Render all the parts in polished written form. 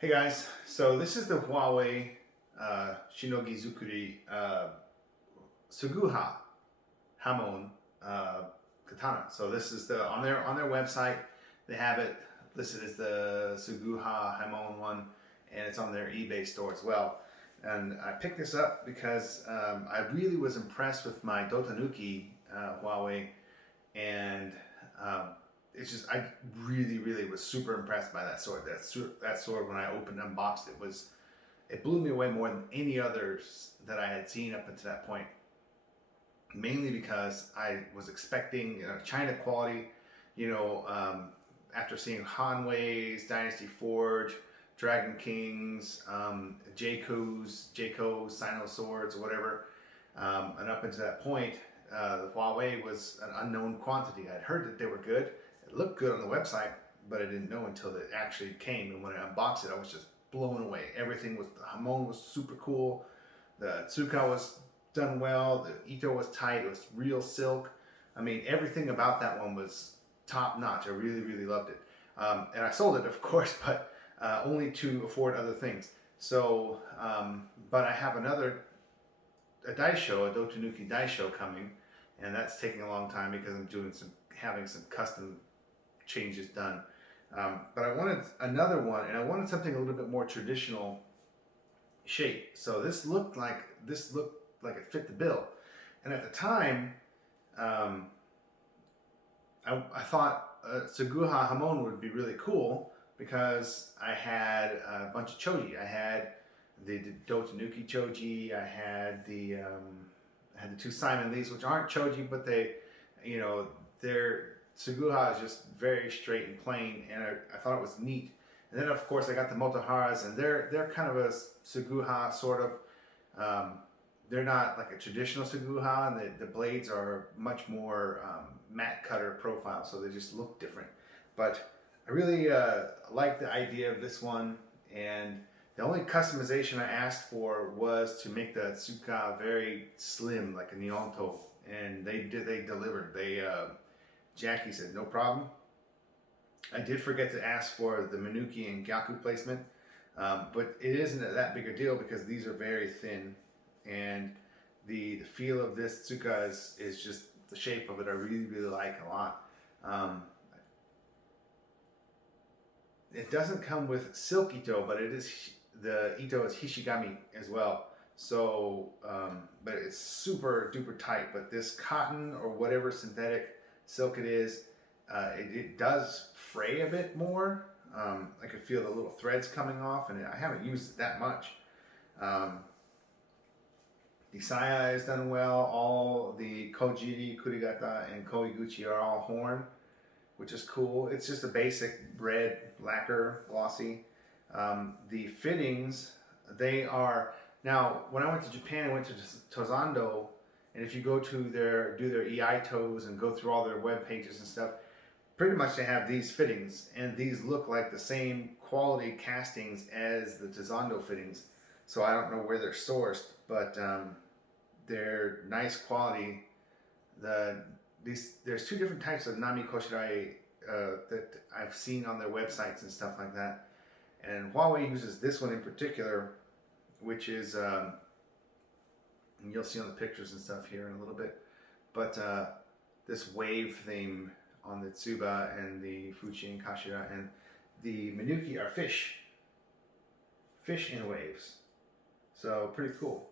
Hey guys, so this is the Huawei Shinogi Zukuri Suguha Hamon Katana. So this is the on their website. They have it listed as the Suguha Hamon one, and it's on their eBay store as well. And I picked this up because I really was impressed with my Dotanuki Huawei, and um, it's just I really was super impressed by that sword. That sword when I opened and unboxed it blew me away more than any others that I had seen up until that point. Mainly because I was expecting China quality, after seeing Hanwei's, Dynasty Forge, Dragon Kings, Jayco's Sino swords, or whatever, and up until that point, the Huawei was an unknown quantity. I'd heard that they were good. It looked good on the website, but I didn't know until it actually came. And when I unboxed it, I was just blown away. Everything was, the Hamon was super cool. The Tsuka was done well. The Ito was tight. It was real silk. I mean, everything about that one was top notch. I really loved it. And I sold it, of course, but only to afford other things. So, but I have a dice show, a Dotanuki dice show coming, and that's taking a long time because I'm having some custom changes done. But I wanted another one, and I wanted something a little bit more traditional shape. So this looked like it fit the bill. And at the time, I thought Suguha Hamon would be really cool because I had a bunch of choji. I had the Dotanuki choji. I had the two Simon Lees, which aren't choji, but they're Suguha is just very straight and plain, and I thought it was neat. And then of course I got the Motoharas, and they're kind of a Suguha sort of. They're not like a traditional Suguha, and the blades are much more matte cutter profile, so they just look different. But I really like the idea of this one, and the only customization I asked for was to make the Tsuka very slim, like a Nihonto, and they delivered. Jackie said no problem. I did forget to ask for the Minuki and Gyaku placement, but it isn't that big a deal because these are very thin, and the feel of this Tsuka is just the shape of it. I really like a lot. It doesn't come with silk Ito, but the Ito is Hishigami as well. So, but it's super duper tight. But this cotton or whatever synthetic silk it is, it does fray a bit more. I could feel the little threads coming off, and I haven't used it that much. The saya is done well. All the kojiri, kurigata, and koiguchi are all horn, which is cool. It's just a basic red lacquer, glossy. The fittings, they are, now when I went to Japan, I went to Tozando, and if you go to do their EITOs and go through all their web pages and stuff, pretty much they have these fittings, and these look like the same quality castings as the Tozando fittings. So I don't know where they're sourced, but they're nice quality. There's two different types of Nami Koshirai that I've seen on their websites and stuff like that. And Huawei uses this one in particular, which is, and you'll see on the pictures and stuff here in a little bit, but this wave theme on the Tsuba and the Fuchi and Kashira, and the Minuki are fish in waves. So pretty cool.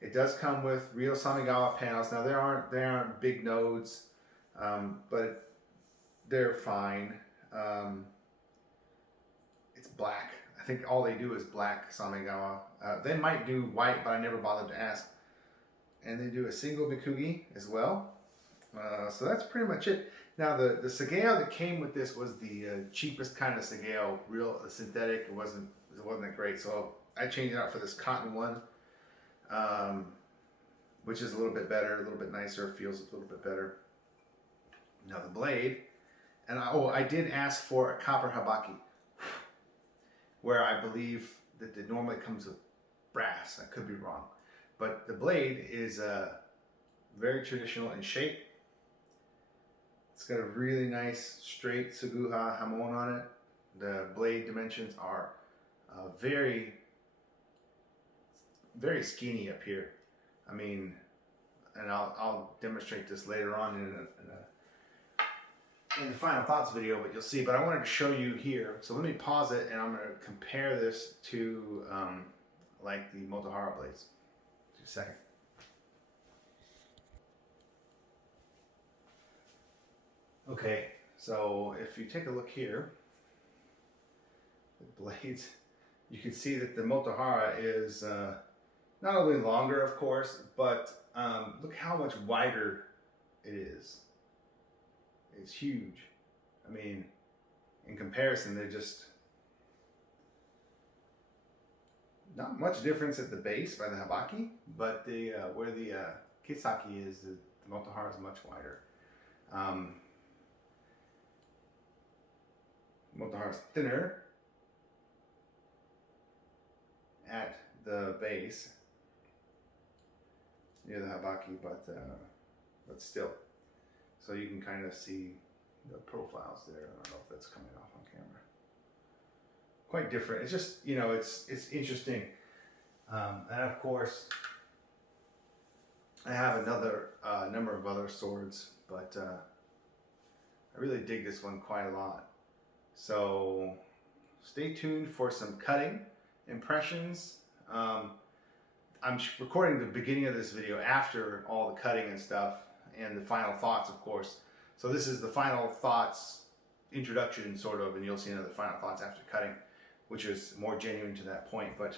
It does come with real Samigawa panels. Now they aren't big nodes, but they're fine. It's black. I think all they do is black Samigawa. They might do white, but I never bothered to ask. And they do a single Mikugi as well. So that's pretty much it. Now the Sageo that came with this was the cheapest kind of Sageo, real synthetic. It wasn't that great, so I changed it out for this cotton one, which is a little bit better, a little bit nicer, feels a little bit better. Now the blade, and I did ask for a copper habaki, where I believe that it normally comes with brass. I could be wrong, but the blade is very traditional in shape. It's got a really nice straight Suguha Hamon on it. The blade dimensions are very, very skinny up here. I mean, and I'll demonstrate this later on in the final thoughts video, but you'll see. But I wanted to show you here. So let me pause it, and I'm going to compare this to like the Motohara blades. Just a second. Okay, so if you take a look here, the blades, you can see that the Motohara is not only longer, of course, but look how much wider it is. It's huge. I mean, in comparison, they're just not much difference at the base by the Habaki, but the where the Kisaki is, the Motohara is much wider. Motohara is thinner at the base near the Habaki, but still. So you can kind of see the profiles there. I don't know if that's coming off on camera. Quite different. It's just, you know, it's interesting. And of course, I have another number of other swords, but I really dig this one quite a lot. So stay tuned for some cutting impressions. I'm recording the beginning of this video after all the cutting and stuff and the final thoughts, of course. So this is the final thoughts introduction, sort of, and you'll see another final thoughts after cutting, which is more genuine to that point. But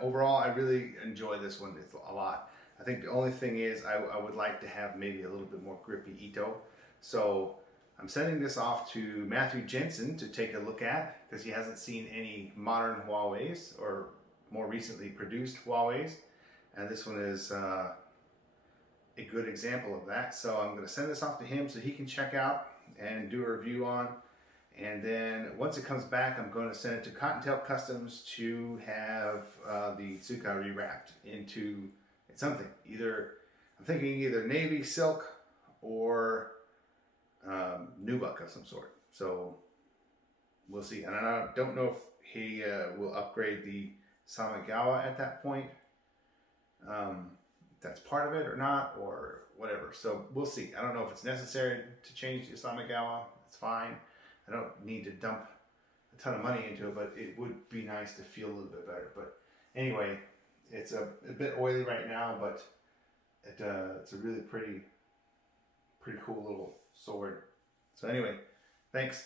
overall, I really enjoy this one a lot. I think the only thing is I would like to have maybe a little bit more grippy Ito. So I'm sending this off to Matthew Jensen to take a look at, because he hasn't seen any modern Huawei's or more recently produced Huawei's, and this one is a good example of that. So I'm going to send this off to him so he can check out and do a review on, and then once it comes back, I'm going to send it to Cottontail Customs to have the Tsuka rewrapped into something. I'm thinking either navy silk or nubuck of some sort. So we'll see. And I don't know if he will upgrade the Samigawa at that point. If that's part of it or not, or whatever. So we'll see. I don't know if it's necessary to change the Samigawa. It's fine. I don't need to dump a ton of money into it, but it would be nice to feel a little bit better. But anyway, it's a bit oily right now, but it's a really pretty cool little sword. So anyway, thanks.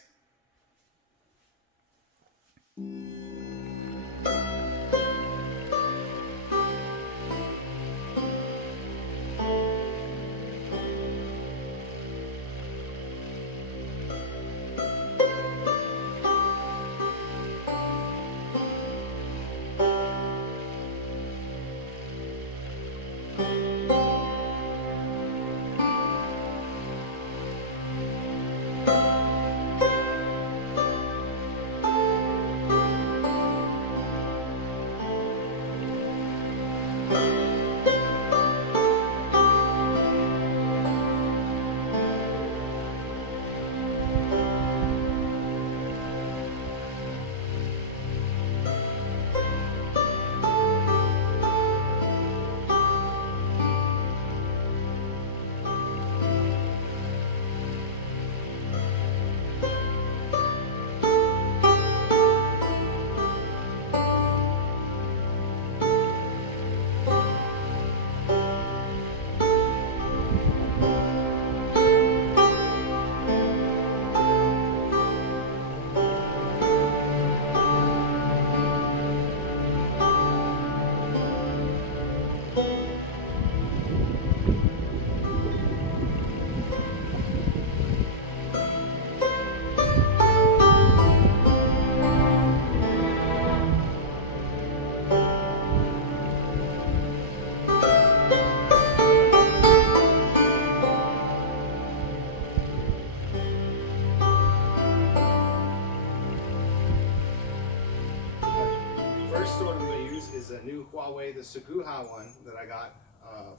New Huawei, the Suguha one that I got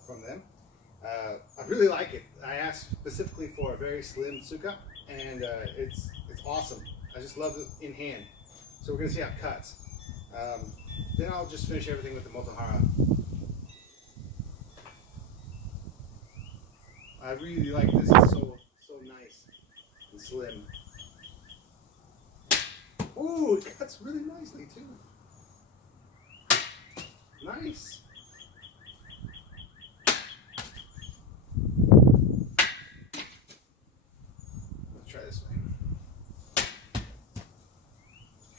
from them. I really like it. I asked specifically for a very slim Tsuka, and it's awesome. I just love it in hand. So we're gonna see how it cuts. Then I'll just finish everything with the Motohara. I really like this. It's so nice and slim. Ooh, it cuts really nicely too. Nice. Let's try this way.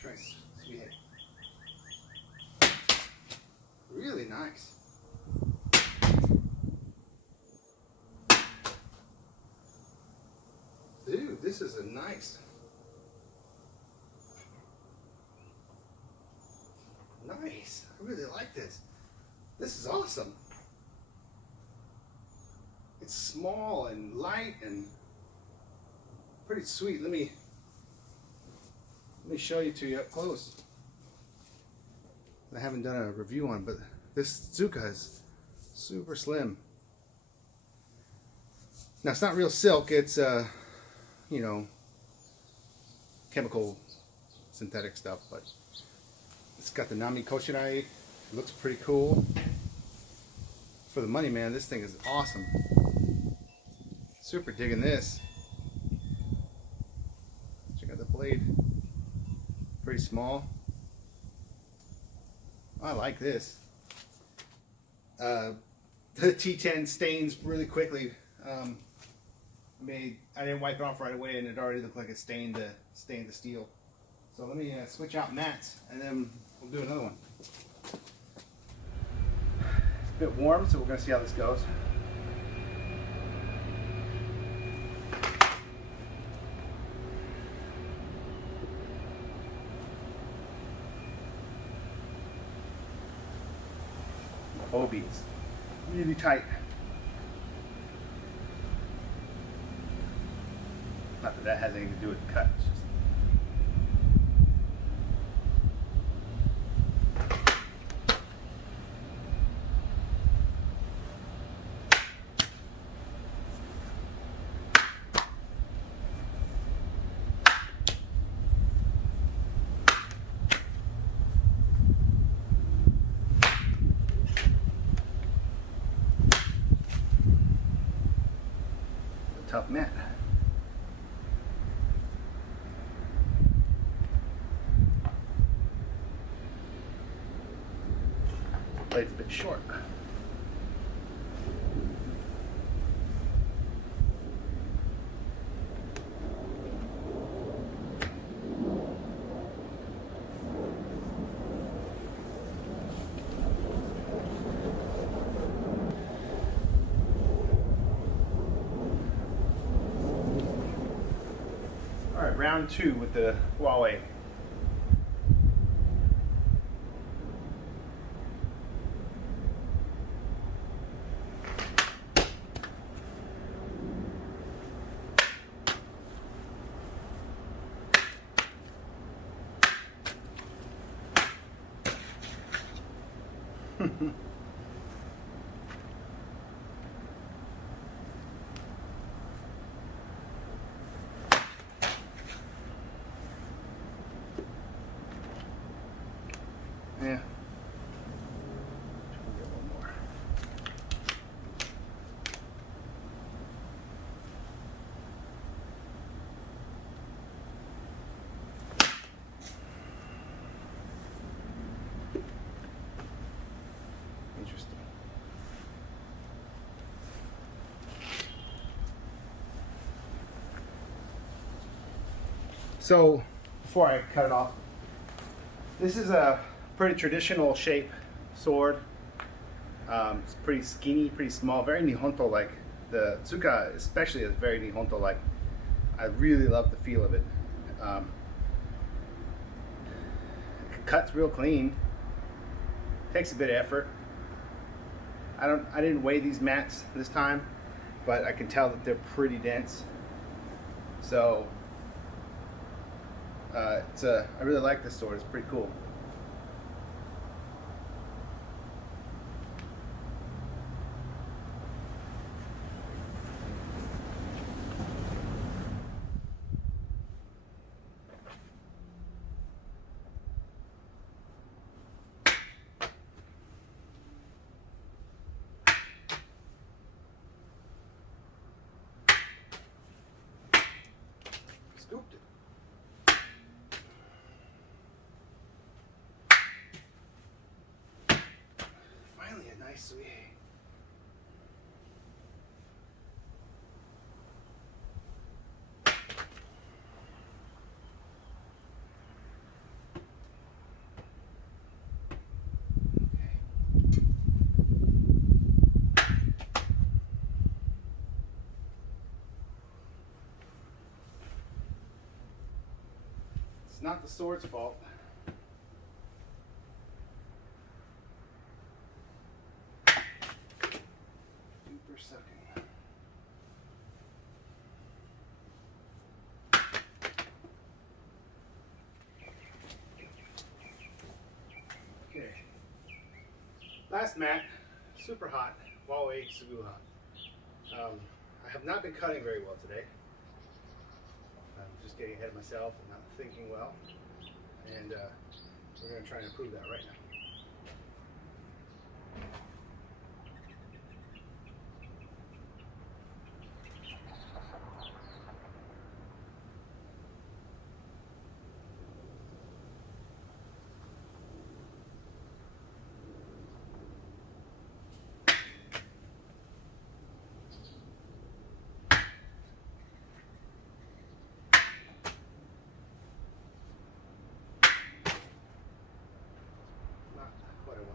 Try sweet head. Really nice. Dude, this is a nice. Nice. I really like this. This is awesome. It's small and light and pretty sweet. Let me show you to you up close. I haven't done a review on, but this Zuka is super slim. Now it's not real silk. It's you know, chemical synthetic stuff, but it's got the Nami Koshinai. It looks pretty cool. For the money, man, this thing is awesome. Super digging this. Check out the blade. Pretty small. I like this. The T10 stains really quickly. I didn't wipe it off right away, and it already looked like it stained the steel. So let me switch out mats, and then we'll do another one. It's a bit warm, so we're going to see how this goes. Obi is really tight. Not that that has anything to do with the cut. It's just a tough mat. Blade's a bit short. All right, round two with the Huawei. Yeah. We'll get one more. Interesting. So, before I cut it off, this is a pretty traditional shape sword. It's pretty skinny, pretty small, very Nihonto-like. The Tsuka especially is very Nihonto-like. I really love the feel of it. It cuts real clean. Takes a bit of effort. I didn't weigh these mats this time, but I can tell that they're pretty dense. So I really like this sword. It's pretty cool. not the sword's fault. Super sucking. Okay. Last mat, super hot, Huawei Suguha. I have not been cutting very well today. I'm just getting ahead of myself and not thinking well. And we're going to try and improve that right now. Not what I want.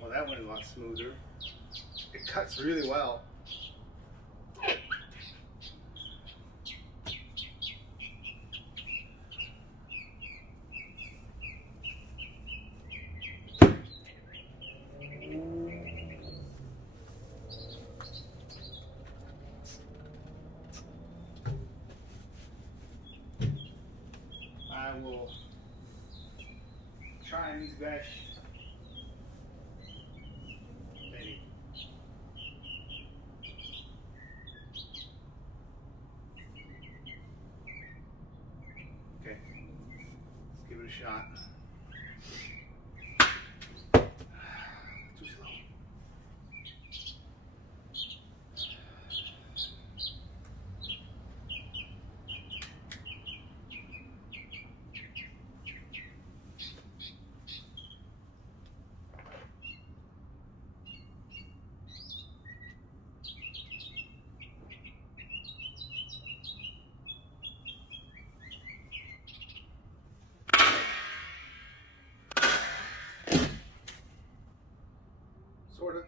Well, that went a lot smoother. It cuts really well. I will try and use mesh. Maybe. Okay, let's give it a shot. Too slow. Sorta.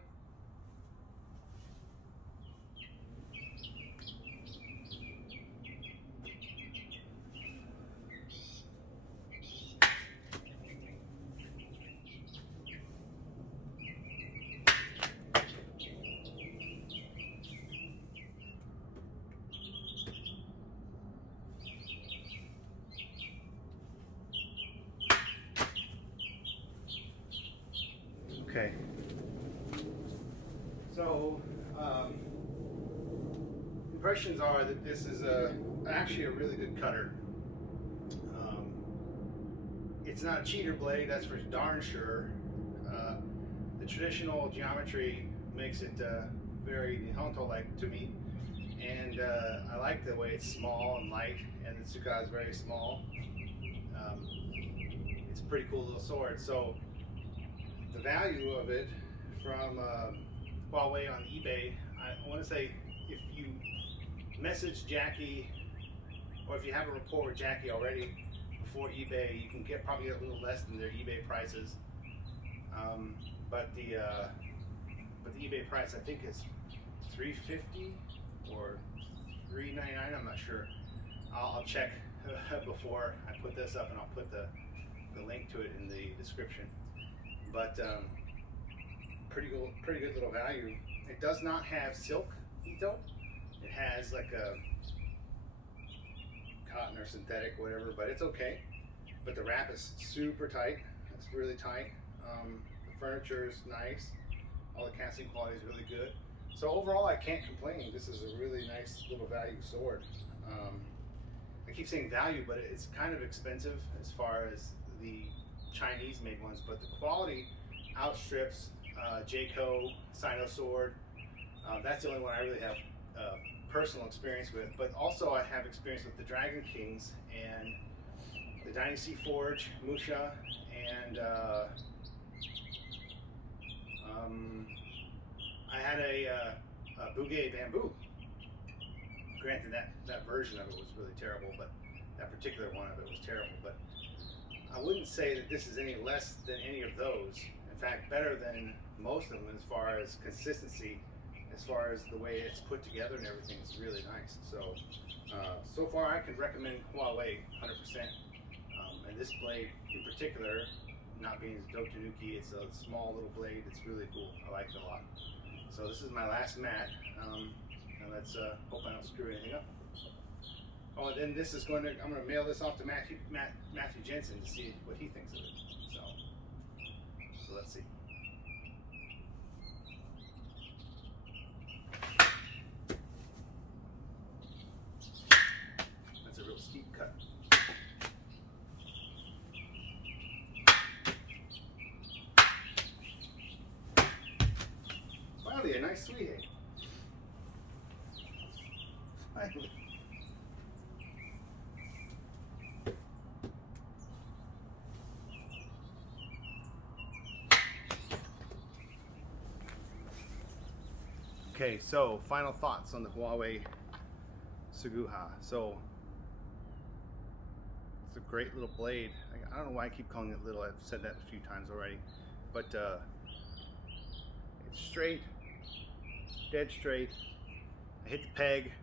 Okay. So, impressions are that this is actually a really good cutter. It's not a cheater blade, that's for darn sure. The traditional geometry makes it very Nihonto-like to me, and I like the way it's small and light, and the Suguha is very small. It's a pretty cool little sword. So the value of it from Huawei on eBay, I want to say if you message Jackie, or if you have a rapport with Jackie already before eBay, you can get probably a little less than their eBay prices. But the eBay price I think is $350 or $399. I'm not sure. I'll check before I put this up, and I'll put the link to it in the description. But pretty good little value. It does not have silk ito. It has like a cotton or synthetic, whatever, but it's okay. But the wrap is super tight. It's really tight. The furniture is nice. All the casting quality is really good. So overall, I can't complain. This is a really nice little value sword. keep saying value, but it's kind of expensive as far as the Chinese made ones, but the quality outstrips Jayco Sino Sword. That's the only one I really have personal experience with, but also I have experience with the Dragon Kings and the Dynasty Forge, Musha, and I had a Bugay Bamboo. Granted, that version of it was really terrible, but that particular one of it was terrible. But I wouldn't say that this is any less than any of those. In fact, better than most of them as far as consistency, as far as the way it's put together and everything is really nice. So, so far I can recommend Huawei 100%. And this blade in particular, not being dope tanuki, it's a small little blade. It's really cool. I like it a lot. So this is my last mat. And let's hope I don't screw anything up. Oh, and then this is I'm going to mail this off to Matthew Jensen to see what he thinks of it. So let's see. That's a real steep cut. Finally, a nice sweet egg. Finally. Okay, so final thoughts on the Huawei Suguha. So it's a great little blade. I don't know why I keep calling it little. I've said that a few times already, but it's straight, dead straight. I hit the peg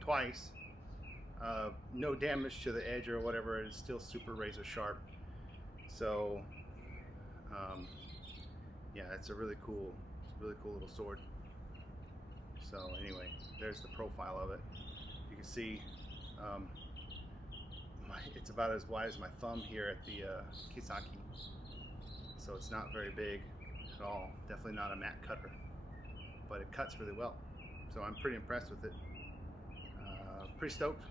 twice. No damage to the edge or whatever. It's still super razor sharp. So yeah, it's a really cool little sword. So anyway, there's the profile of it. You can see it's about as wide as my thumb here at the Kisaki. So it's not very big at all. Definitely not a mat cutter, but it cuts really well. So I'm pretty impressed with it. Pretty stoked.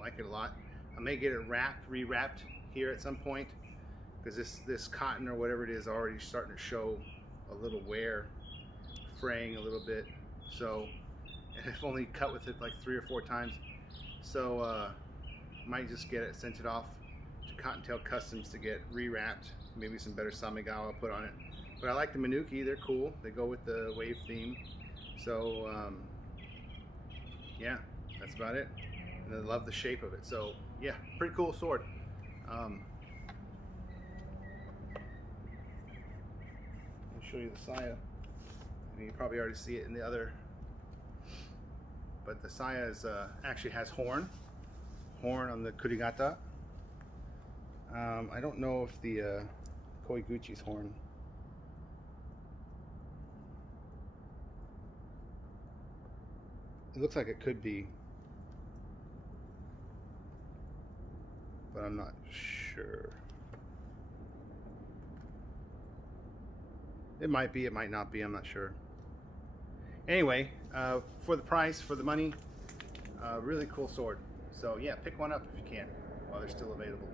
Like it a lot. I may get it re-wrapped here at some point because this cotton or whatever it is already starting to show a little wear, fraying a little bit. So, and I've only cut with it like 3 or 4 times. So might just get it, sent it off to Cottontail Customs to get re-wrapped. Maybe some better Samigawa put on it. But I like the Minuki, they're cool. They go with the wave theme. So yeah, that's about it. And I love the shape of it. So yeah, pretty cool sword. Let me show you the saya. I mean, you probably already see it in the other, but the saya is actually has horn on the kurigata. I don't know if the Koiguchi's horn. It looks like it could be, but I'm not sure. It might be, it might not be, I'm not sure. Anyway, for the price, for the money, really cool sword. So yeah, pick one up if you can while they're still available.